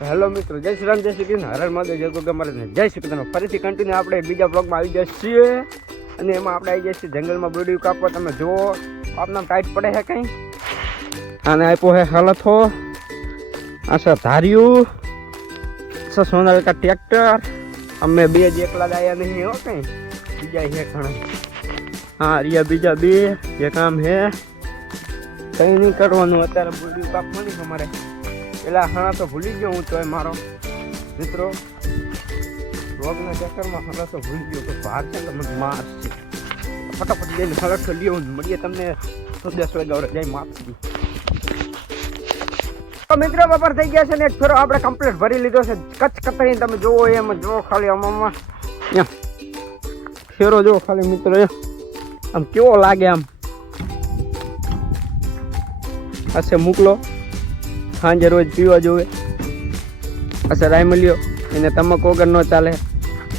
Hello મિત્રો, જય શ્રી રામ, જય શ્રી કૃષ્ણ, હર હર મહાદેવ, જય ગોગા મહારાજ, જય શ્રી કૃષ્ણ. ફરીથી કન્ટિન્યુ આપણે બીજા બ્લોગમાં આવી જઈએ છીએ અને એમાં આપણે આવી જઈએ છીએ જંગલમાં બોડી કાપવા. તમે જુઓ આપના ટાઈટ પડે છે કંઈ આને આપ્યો હે હાલથો, આ છે ધાર્યું, છે સોનાલિકા ટ્રેક્ટર. અમે બે જ એકલા જ આવ્યા નહીં હો, કંઈ બીજા છે ઘણા. હા રિયા બીજા બે જે કામ હે કંઈ નહીં કરવાનું અત્યારે બોડી કાપવાની અમારે. પેલા હણા તો ભૂલી ગયો હું, તોય મારો મિત્રો રોગના ચક્કરમાં હણા તો ભૂલી ગયો કે બહાર છે ને મને મારશે. ફટાફટ જઈને હળખો લ્યો, મળીએ તમને 10 વાગ્યા જઈ માપી. તો મિત્રો બપોર થઈ ગયા છે ને એક ફેરો આપણે કમ્પ્લીટ ભરી લીધો છે. કચ્છ કતરી તમે જોવો એમ જો ખાલી આમાં ફેરો જો ખાલી મિત્રો આમ કેવો લાગે આમ હશે મોકલો. સાંજે રોજ પીવા જોવે. અચ્છા રાયમલ્યો એને તમાકુ વગર ન ચાલે.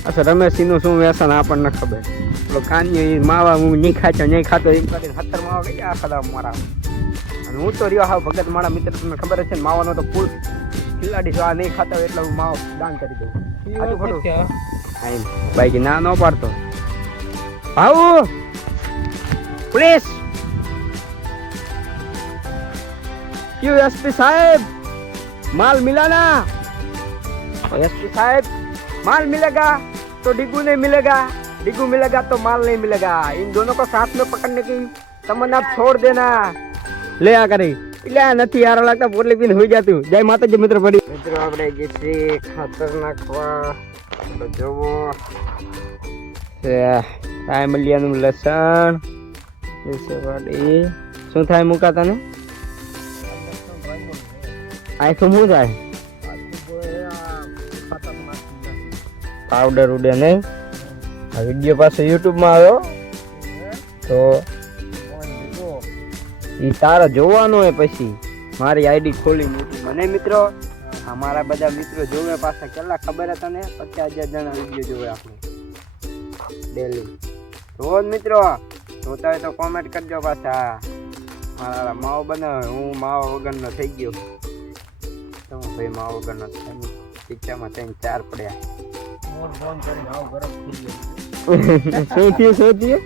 અચ્છા રમેશજીનું શું વ્યસન આપણને ખબર. પેલો કાન્યો એ માવા હું નહીં ખાતો નહીં ખાતો એમ કરીને 17 માવા ગઈ આ ખડા મારા. અને હું તો રહ્યો હાવ ભગત મારા મિત્ર, તમને ખબર છે ને માવાનો તો ફૂલ ખિલાડી છો. આ નહીં ખાતા હોય એટલે હું માવો દાન કરી દઉં. આટલું ખોટું બાઈક ના ન પાડતો. ભાઉ પ્લીઝ क्यों एसपी साहब माल मिला ना? एसपी साहब माल मिलेगा तो डिगू नहीं मिलेगा, डिगू मिलेगा तो माल नहीं मिलेगा. इन दोनों को साथ में पकड़ने की तमन्ना आप छोड़ देना. ले आ करे એટલે નથી યાર લાગતા પોટલી પીને હોઈ જતું. જય માતાજી મિત્ર પડી મિત્રો આપણે જે છે ખાતર નાખવા તો જોવો રાયમલિયાનું લસણ એ છે વાડી શું થાય મુકાતા ને આખું શું થાય પાવડર ઉડે નહીં. આ વિડીયો પાસે યુટ્યુબમાં આવ્યો તો એ તારે જોવાનો હોય. પછી મારી આઈડી ખોલી મૂકી મને મિત્રો. અમારા બધા મિત્રો જોવે પાછા કેટલા ખબર હતા ને 50,000 જણા વિડીયો જોવે આપણે ડેલી. રોજ મિત્રો જોતા હોય તો કોમેન્ટ કરજો પાછા. મારા માવો બનાવે હું માવો વગરનો થઈ ગયો. ભાઈ માવો વગરનો શિક્ષામાં 3-4 પડ્યા. શું થયું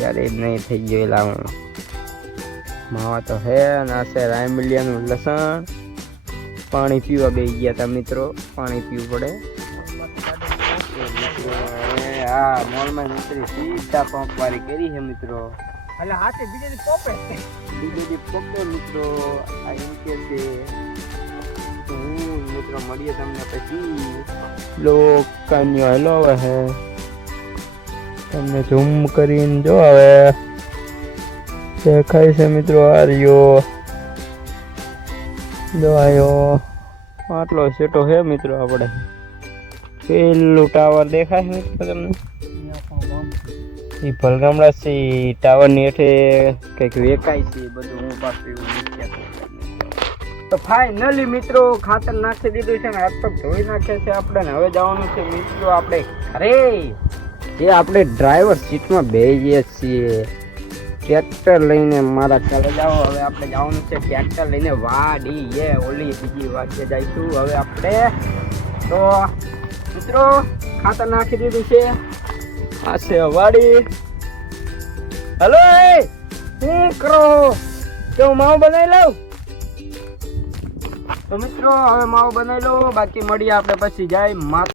યાર એ નહીં થઈ ગયો. એલા માવા તો હે ના છે રાયમલિયાનું લસણ. પાણી પીવા બે ગયા હતા મિત્રો, પાણી પીવું પડે. હા મોલમાં મિત્રો સીધા પંપ વાળી કરી છે મિત્રો. એટલે હાથે બીજેથી પોપે મિત્રો. આ એમ કે છે મિત્રો મળીએ તમને પછી. લોકાન્યો હેલો હે તમને ઝૂમ કરીને જો હવે દેખાય છે મિત્રો. આ રહ્યો જો આવ્યો આટલો સેટો છે મિત્રો. આપણે પેલું ટાવર દેખાય છે મિત્રો તમને. એ ભલગામડા છે ટાવરની હેઠે કંઈક વેકાય છે બધું. હું પાછું એવું તો ફાઇનલી મિત્રો ખાતર નાખી દીધું છે ને હાથ પગ ધોઈ નાખ્યા છે આપણે. ને હવે જવાનું છે મિત્રો આપણે ઘરે. જે આપણે ડ્રાઈવર સીટમાં બેસીએ છીએ ટ્રેક્ટર લઈને. મારા ચાલે જાઓ. હવે આપણે જવાનું છે ટ્રેક્ટર લઈને વાડી ઓલી બીજી વાડીએ જઈશું હવે આપણે. તો મિત્રો ખાતર નાખી દીધું છે. આ છે વાડી. હલો શું કરો? કેવું માવો બનાવી લઉં? તો મિત્રો હવે માવો બનાવી લો. બાકી મળીએ આપણે પછી જાય